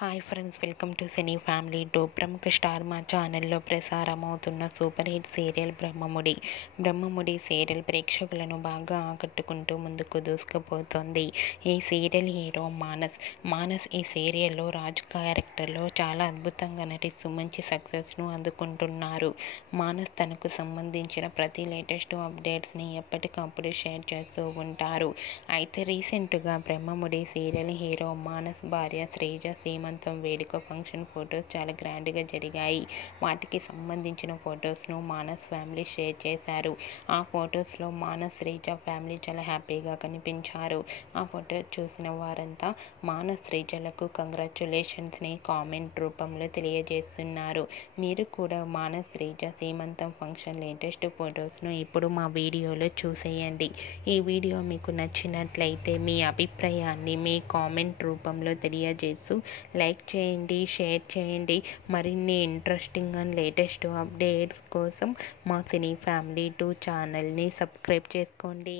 Hi friends, welcome to cine family 2. ప్రముఖ star Maa ఛానల్లో ప్రసారమవుతున్న super hit serial Brahmamudi serial ప్రేక్షకులను బాగా ఆకట్టుకుంటూ ముందుకు దూసుకుపోతోంది. ఈ సీరియల్ హీరో మానస్ ఈ సీరియల్లో రాజు క్యారెక్టర్లో చాలా అద్భుతంగా నటిస్తూ మంచి సక్సెస్ను అందుకుంటున్నారు. మానస్ తనకు సంబంధించిన ప్రతి లేటెస్ట్ అప్డేట్స్ని ఎప్పటికప్పుడు షేర్ చేస్తూ ఉంటారు. అయితే రీసెంట్గా బ్రహ్మముడి సీరియల్ హీరో మానస్ భార్య శ్రీజ సీమంతం వేడుక ఫంక్షన్ ఫొటోస్ చాలా గ్రాండ్గా జరిగాయి. వాటికి సంబంధించిన ఫొటోస్ను మానస్ ఫ్యామిలీ షేర్ చేశారు. ఆ ఫొటోస్లో మానస్ శ్రీజ ఫ్యామిలీ చాలా హ్యాపీగా కనిపించారు. ఆ ఫొటోస్ చూసిన వారంతా మానస్ శ్రీజలకు కంగ్రాచ్యులేషన్స్ని కామెంట్ రూపంలో తెలియజేస్తున్నారు. మీరు కూడా మానస్ శ్రీజ సీమంతం ఫంక్షన్ లేటెస్ట్ ఫొటోస్ను ఇప్పుడు మా వీడియోలో చూసేయండి. ఈ వీడియో మీకు నచ్చినట్లయితే మీ అభిప్రాయాన్ని మీ కామెంట్ రూపంలో తెలియజేస్తూ లైక్ చేయండి, షేర్ చేయండి. మరిన్ని ఇంట్రెస్టింగ్ అండ్ లేటెస్ట్ అప్డేట్స్ కోసం మా సినీ ఫ్యామిలీ 2 ఛానల్ని సబ్స్క్రైబ్ చేసుకోండి.